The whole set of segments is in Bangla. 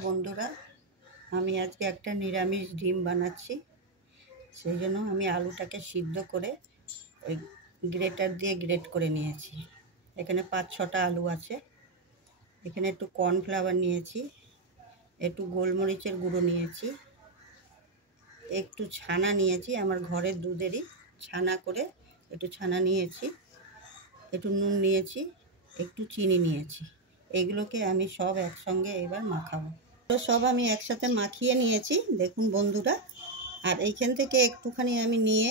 বন্ধুরা, আমি আজকে একটা নিরামিষ ডিম বানাচ্ছি। সেই জন্য আমি আলুটাকে সিদ্ধ করে ওই গ্রেটার দিয়ে গ্রেট করে নিয়েছি। এখানে 5-6টা আলু আছে। এখানে একটু কর্নফ্লাওয়ার নিয়েছি, একটু গোলমরিচের গুঁড়ো নিয়েছি, একটু ছানা নিয়েছি, আমার ঘরের দুধেরই ছানা করে একটু ছানা নিয়েছি, একটু নুন নিয়েছি, একটু চিনি নিয়েছি। এগুলোকে আমি সব একসঙ্গে এবার মাখাবো। তো সব আমি একসাথে মাখিয়ে নিয়েছি, দেখুন বন্ধুরা। আর এইখান থেকে একটুখানি আমি নিয়ে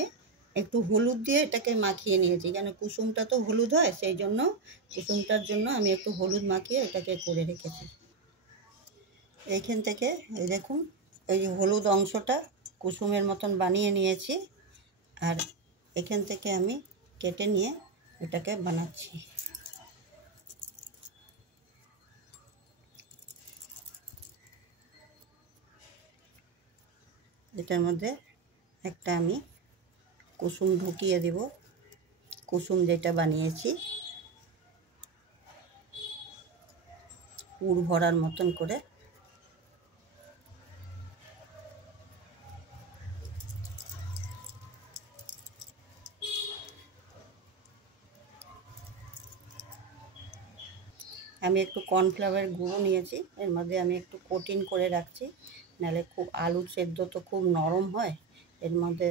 একটু হলুদ দিয়ে এটাকে মাখিয়ে নিয়েছি, কেন কুসুমটা তো হলুদ হয়, সেই জন্য কুসুমটার জন্য আমি একটু হলুদ মাখিয়ে এটাকে করে রেখেছি। এইখান থেকে এই দেখুন, এই যে হলুদ অংশটা কুসুমের মতন বানিয়ে নিয়েছি, আর এখান থেকে আমি কেটে নিয়ে এটাকে বানাচ্ছি। এটার মধ্যে একটা আমি কুসুম ঢুকিয়ে দেব, কুসুম যেটা বানিয়েছি পুর ভরার মতন করে। আমি একটু কর্নফ্লাওয়ার গুঁড়ো নিয়েছি, এর মধ্যে আমি একটু কোটিং করে রাখছি, নাহলে খুব আলু সেদ্ধ তো খুব নরম হয়, এর মধ্যে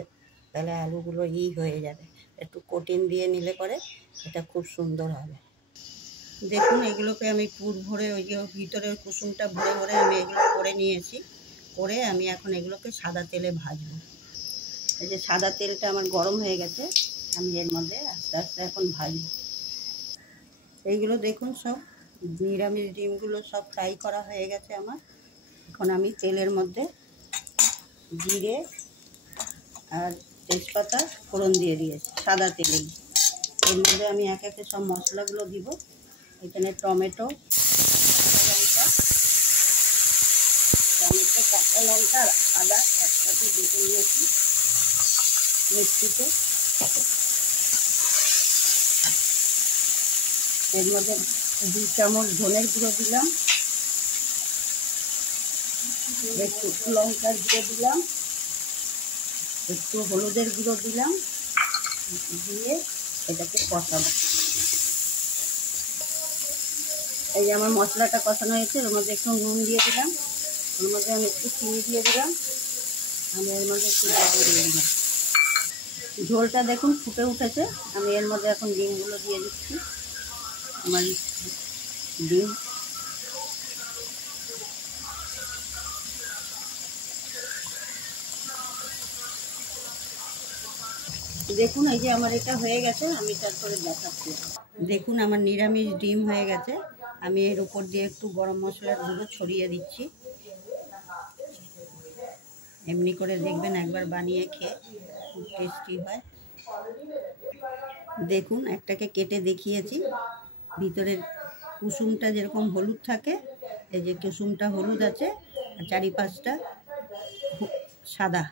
তাহলে আলুগুলো হয়ে যাবে। একটু কোটিং দিয়ে নিলে পরে এটা খুব সুন্দর হবে। দেখুন, এগুলোকে আমি পুর ভরে ওই যে ভিতরের কুসুমটা ভরে ভরে আমি এগুলো করে নিয়েছি। করে আমি এখন এগুলোকে সাদা তেলে ভাজবো। এই যে সাদা তেলটা আমার গরম হয়ে গেছে, আমি এর মধ্যে আস্তে আস্তে এখন ভাজবো। এইগুলো দেখুন, সব নিরামিষ ডিমগুলো সব ফ্রাই করা হয়ে গেছে আমার। এখন আমি তেলের মধ্যে জিরে আর তেজপাতা ফোড়ন দিয়ে দিয়েছি সাদা তেলেই। এর মধ্যে আমি এক একে সব মশলাগুলো দিব। এখানে টমেটো, কাঁচা লঙ্কা আর আদা একসাথে বেটে নিয়েছি মিক্সিতে। এর মধ্যে 2 চামচ ধনের গুঁড়ো দিলাম, একটু লঙ্কার গুঁড়ো দিলাম, একটু হলুদের গুঁড়ো দিলাম, দিয়ে এটাকে কষাবো। এই যে আমার মশলাটা কষানো হয়েছে, এর মধ্যে একটু নুন দিয়ে দিলাম, ওর মধ্যে আমি একটু চিনি দিয়ে দিলাম, আমি এর মধ্যে একটু জল দিয়ে দিলাম। ঝোলটা দেখুন ফুটে উঠেছে, আমি এর মধ্যে এখন ডিমগুলো দিয়ে দিচ্ছি। আমার ডিম দেখুন, এই যে আমার এটা হয়ে গেছে, আমি তারপরে দেখাচ্ছি। দেখুন, আমার নিরামিষ ডিম হয়ে গেছে। আমি এর উপর দিয়ে একটু গরম মশলার গুঁড়ো ছড়িয়ে দিচ্ছি। এমনি করে দেখবেন, একবার বানিয়ে খেয়ে খুব টেস্টি হয়। দেখুন, একটাকে কেটে দেখিয়েছি, ভিতরের কুসুমটা যেরকম হলুদ থাকে, এই যে কুসুমটা হলুদ আছে আর চারিপাশটা সাদা।